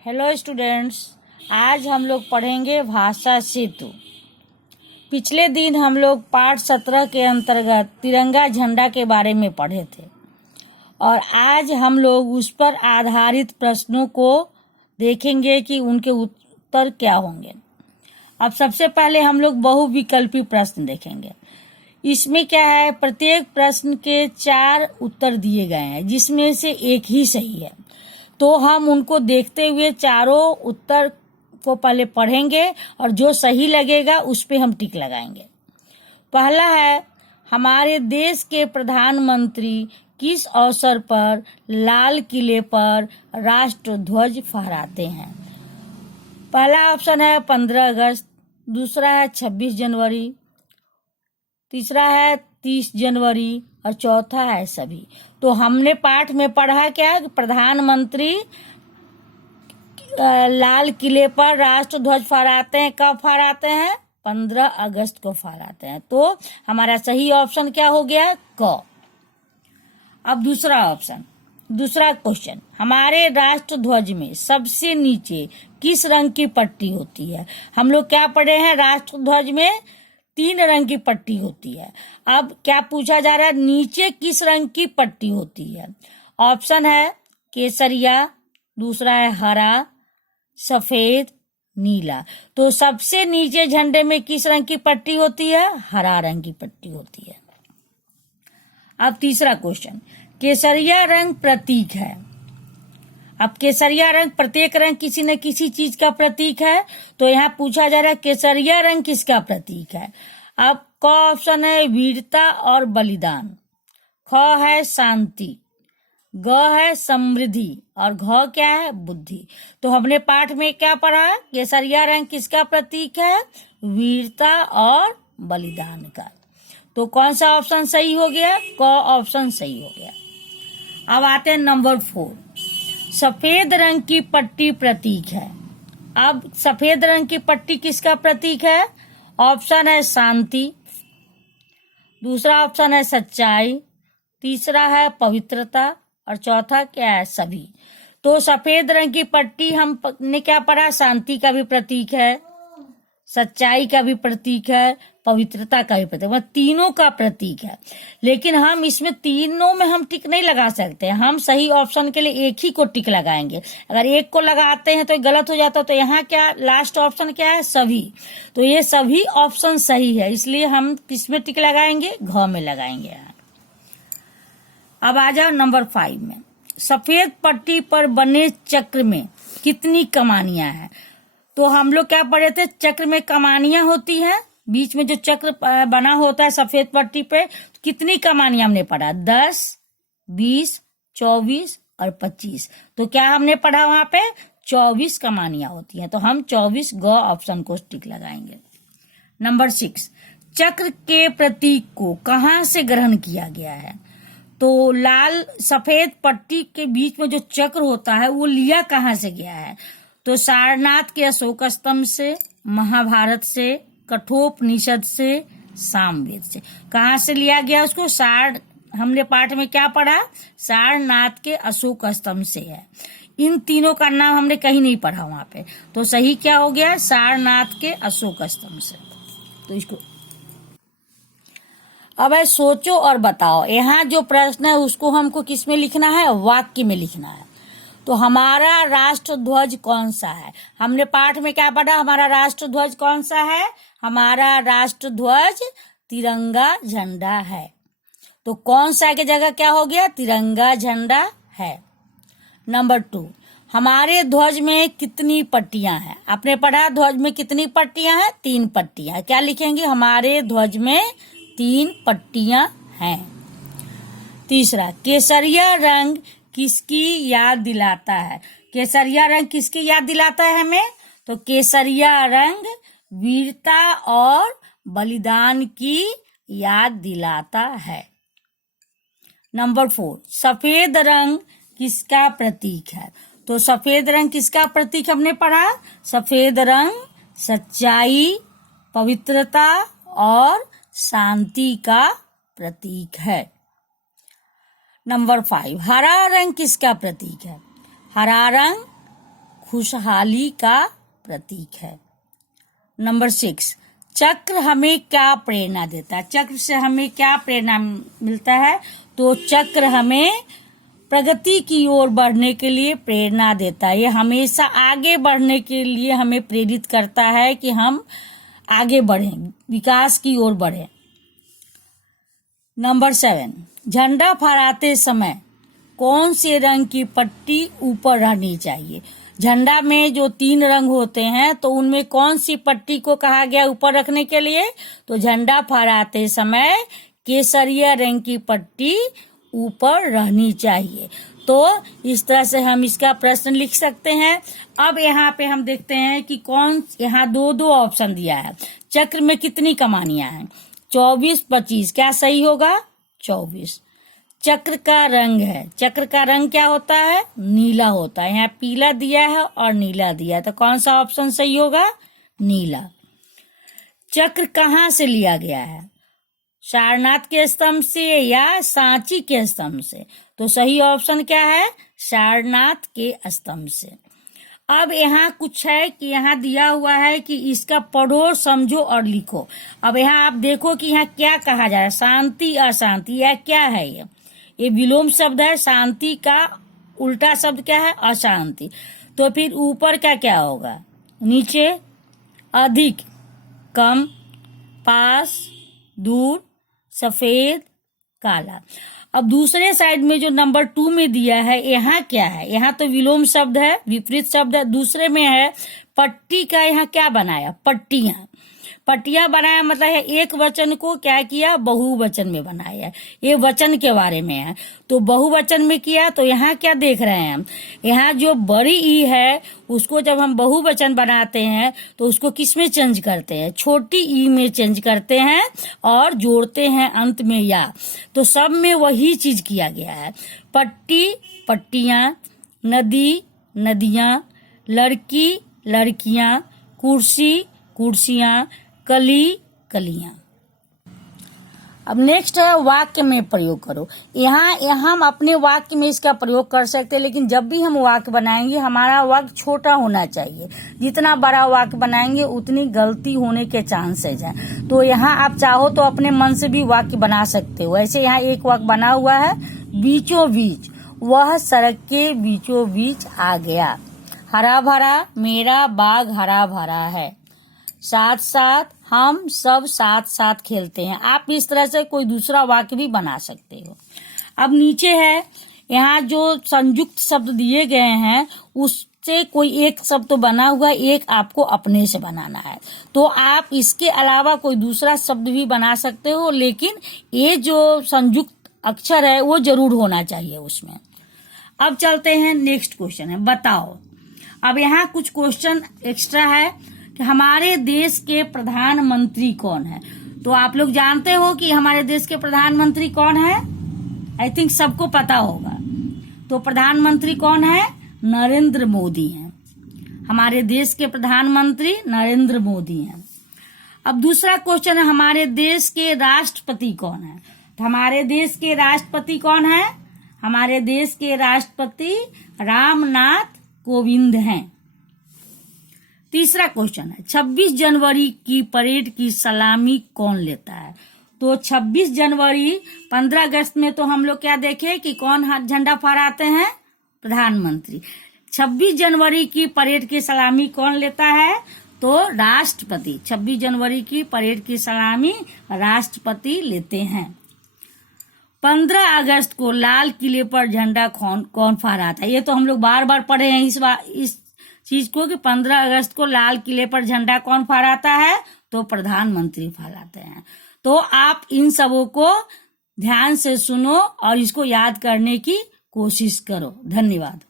Hello students, आज हम लोग पढ़ेंगे भाषा सेतु। पिछले दिन हम लोग पाठ 17 के अंतर्गत तिरंगा झंडा के बारे में पढ़े थे और आज हम लोग उस पर आधारित प्रश्नों को देखेंगे कि उनके उत्तर क्या होंगे। अब सबसे पहले हम लोग बहुविकल्पी प्रश्न देखेंगे। इसमें क्या है, प्रत्येक प्रश्न के 4 उत्तर दिए गए हैं जिसमें से एक ही सही है। तो हम उनको देखते हुए चारों उत्तर को पहले पढ़ेंगे और जो सही लगेगा उस पे हम टिक लगाएंगे। पहला है, हमारे देश के प्रधानमंत्री किस अवसर पर लाल किले पर राष्ट्र ध्वज फहराते हैं? पहला ऑप्शन है 15 अगस्त, दूसरा है 26 जनवरी, तीसरा है 30 जनवरी और चौथा है सभी। तो हमने पाठ में पढ़ा क्या, प्रधानमंत्री लाल किले पर राष्ट्र ध्वज फहराते हैं। कब फहराते हैं? 15 अगस्त को फहराते हैं। तो हमारा सही ऑप्शन क्या हो गया? क। अब दूसरा क्वेश्चन, हमारे राष्ट्र ध्वज में सबसे नीचे किस रंग की पट्टी होती है? हम लोग क्या पढ़े हैं, राष्ट्र ध्वज में 3 रंग की पट्टी होती है। अब क्या पूछा जा रहा है, नीचे किस रंग की पट्टी होती है? ऑप्शन है केसरिया, दूसरा है हरा, सफेद, नीला। तो सबसे नीचे झंडे में किस रंग की पट्टी होती है? हरा रंग की पट्टी होती है। अब तीसरा क्वेश्चन, केसरिया रंग प्रतीक है। अब केसरिया रंग, प्रत्येक रंग किसी न किसी चीज का प्रतीक है। तो यहाँ पूछा जा रहा है केसरिया रंग किसका प्रतीक है? अब क ऑप्शन है वीरता और बलिदान, ख है शांति, ग है समृद्धि और घ क्या है? बुद्धि। तो हमने पाठ में क्या पढ़ा, केसरिया रंग किसका प्रतीक है? वीरता और बलिदान का। तो कौन सा ऑप्शन सही हो गया? क ऑप्शन सही हो गया। अब आते हैं नंबर 4, सफेद रंग की पट्टी प्रतीक है। अब सफेद रंग की पट्टी किसका प्रतीक है? ऑप्शन है शांति, दूसरा ऑप्शन है सच्चाई, तीसरा है पवित्रता और चौथा क्या है? सभी। तो सफेद रंग की पट्टी हमने क्या पढ़ा, शांति का भी प्रतीक है, सच्चाई का भी प्रतीक है, पवित्रता का भी प्रतीक, मतलब तीनों का प्रतीक है। लेकिन हम इसमें तीनों में हम टिक नहीं लगा सकते। हम सही ऑप्शन के लिए एक ही को टिक लगाएंगे। अगर एक को लगाते हैं तो गलत हो जाता। तो यहाँ क्या लास्ट ऑप्शन क्या है? सभी। तो ये सभी ऑप्शन सही है, इसलिए हम किसमें टिक लगाएंगे? घ में लगाएंगे। अब आ जाओ नंबर 5 में, सफेद पट्टी पर बने चक्र में कितनी कमानियां हैं? तो हम लोग क्या पढ़े थे, चक्र में कमानियां होती हैं, बीच में जो चक्र बना होता है सफेद पट्टी पे, कितनी कमानियां हमने पढ़ा? 10, 20, 24 और 25। तो क्या हमने पढ़ा वहां पे? 24 कमानियां होती हैं। तो हम 24 ग ऑप्शन को टिक लगाएंगे। नंबर 6, चक्र के प्रतीक को कहां से ग्रहण किया गया है? तो लाल सफेद पट्टी के बीच में जो चक्र होता है वो लिया कहां से गया है? तो सारनाथ के अशोक स्तंभ से, महाभारत से, कठोपनिषद से, सामवेद से। कहां से लिया गया उसको? हमने पाठ में क्या पढ़ा? सारनाथ के अशोक स्तंभ से है। इन तीनों का नाम हमने कहीं नहीं पढ़ा वहां पे। तो सही क्या हो गया? सारनाथ के अशोक स्तंभ से। तो इसको अब है सोचो और बताओ। यहाँ जो प्रश्न है उसको हमको किस में लिखना है? वाक्य में लिखना है। तो हमारा राष्ट्र ध्वज कौन सा है? हमने पाठ में क्या पढ़ा, हमारा राष्ट्र ध्वज कौन सा है? हमारा राष्ट्र ध्वज तिरंगा झंडा है। तो कौन सा की जगह क्या हो गया? तिरंगा झंडा है। नंबर 2, हमारे ध्वज में कितनी पट्टियां हैं? आपने पढ़ा ध्वज में कितनी पट्टियां हैं? 3 पट्टियां। क्या लिखेंगे? हमारे ध्वज में 3 पट्टियां हैं। तीसरा, केसरिया रंग किसकी याद दिलाता है? केसरिया रंग किसकी याद दिलाता है हमें? तो केसरिया रंग वीरता और बलिदान की याद दिलाता है। नंबर 4, सफेद रंग किसका प्रतीक है? तो सफेद रंग किसका प्रतीक हमने पढ़ा? सफेद रंग सच्चाई, पवित्रता और शांति का प्रतीक है। नंबर 5, हरा रंग किसका प्रतीक है? हरा रंग खुशहाली का प्रतीक है। नंबर 6, चक्र हमें क्या प्रेरणा देता है? चक्र से हमें क्या प्रेरणा मिलता है? तो चक्र हमें प्रगति की ओर बढ़ने के लिए प्रेरणा देता है। ये हमेशा आगे बढ़ने के लिए हमें प्रेरित करता है कि हम आगे बढ़ें, विकास की ओर बढ़ें। नंबर 7, झंडा फहराते समय कौन से रंग की पट्टी ऊपर रहनी चाहिए? झंडा में जो 3 रंग होते हैं तो उनमें कौन सी पट्टी को कहा गया ऊपर रखने के लिए? तो झंडा फहराते समय केसरिया रंग की पट्टी ऊपर रहनी चाहिए। तो इस तरह से हम इसका प्रश्न लिख सकते हैं। अब यहाँ पे हम देखते हैं कि यहाँ 2 ऑप्शन दिया है। चक्र में कितनी कमानियां हैं? 24, 25। क्या सही होगा? 24। चक्र का रंग है, चक्र का रंग क्या होता है? नीला होता है। यहाँ पीला दिया है और नीला दिया है, तो कौन सा ऑप्शन सही होगा? नीला। चक्र कहाँ से लिया गया है? सारनाथ के स्तंभ से या सांची के स्तंभ से? तो सही ऑप्शन क्या है? सारनाथ के स्तंभ से। अब यहाँ कुछ है कि यहाँ दिया हुआ है कि इसका पढ़ो, समझो और लिखो। अब यहाँ आप देखो कि यहाँ क्या कहा जा रहा है, शांति अशांति, यह क्या है? ये विलोम शब्द है। शांति का उल्टा शब्द क्या है? अशांति। तो फिर ऊपर का क्या होगा? नीचे, अधिक, कम, पास, दूर, सफेद, काला। अब दूसरे साइड में जो नंबर 2 में दिया है, यहाँ क्या है? यहाँ तो विलोम शब्द है, विपरीत शब्द है। दूसरे में है पट्टी का, यहाँ क्या बनाया? पट्टियां। पट्टियां बनाया मतलब है एक वचन को क्या किया? बहुवचन में बनाया। ये वचन के बारे में है, तो बहुवचन में किया। तो यहाँ क्या देख रहे हैं हम? यहाँ जो बड़ी ई है उसको जब हम बहुवचन बनाते हैं तो उसको किस में चेंज करते हैं? छोटी ई में चेंज करते हैं और जोड़ते हैं अंत में या। तो सब में वही चीज किया गया है। पट्टी, पट्टियां, नदी, नदियां, लड़की, लड़कियां, कुर्सी, कुर्सियां, कली, कलियां। अब नेक्स्ट है वाक्य में प्रयोग करो। यहाँ हम अपने वाक्य में इसका प्रयोग कर सकते हैं, लेकिन जब भी हम वाक्य बनाएंगे हमारा वाक्य छोटा होना चाहिए। जितना बड़ा वाक्य बनाएंगे उतनी गलती होने के चांसेज हैं। तो यहाँ आप चाहो तो अपने मन से भी वाक्य बना सकते हो। ऐसे यहाँ एक वाक्य बना हुआ है, बीचों बीच, वह सड़क के बीचों बीच आ गया। हरा भरा मेरा बाग हरा भरा है। साथ साथ हम सब साथ साथ खेलते हैं। आप इस तरह से कोई दूसरा वाक्य भी बना सकते हो। अब नीचे है, यहाँ जो संयुक्त शब्द दिए गए हैं उससे कोई एक शब्द तो बना हुआ, एक आपको अपने से बनाना है। तो आप इसके अलावा कोई दूसरा शब्द भी बना सकते हो, लेकिन ये जो संयुक्त अक्षर है वो जरूर होना चाहिए उसमें। अब चलते हैं, नेक्स्ट क्वेश्चन है, बताओ। अब यहाँ कुछ क्वेश्चन एक्स्ट्रा है कि हमारे देश के प्रधानमंत्री कौन है? तो आप लोग जानते हो कि हमारे देश के प्रधानमंत्री कौन है? आई थिंक सबको पता होगा। तो प्रधानमंत्री कौन है? नरेंद्र मोदी हैं। हमारे देश के प्रधानमंत्री नरेंद्र मोदी हैं। अब दूसरा क्वेश्चन है, हमारे देश के राष्ट्रपति कौन है? तो हमारे देश के राष्ट्रपति कौन है? हमारे देश के राष्ट्रपति रामनाथ कोविंद हैं। तीसरा क्वेश्चन है, 26 जनवरी की परेड की सलामी कौन लेता है? तो 26 जनवरी, 15 अगस्त में तो हम लोग क्या देखे कि कौन झंडा फहराते हैं? प्रधानमंत्री। 26 जनवरी की परेड की सलामी कौन लेता है? तो राष्ट्रपति। 26 जनवरी की परेड की सलामी राष्ट्रपति लेते हैं। 15 अगस्त को लाल किले पर झंडा कौन फहराता है? ये तो हम लोग बार बार पढ़े हैं इस चीज को कि 15 अगस्त को लाल किले पर झंडा कौन फहराता है? तो प्रधानमंत्री फहराते हैं। तो आप इन सबों को ध्यान से सुनो और इसको याद करने की कोशिश करो। धन्यवाद।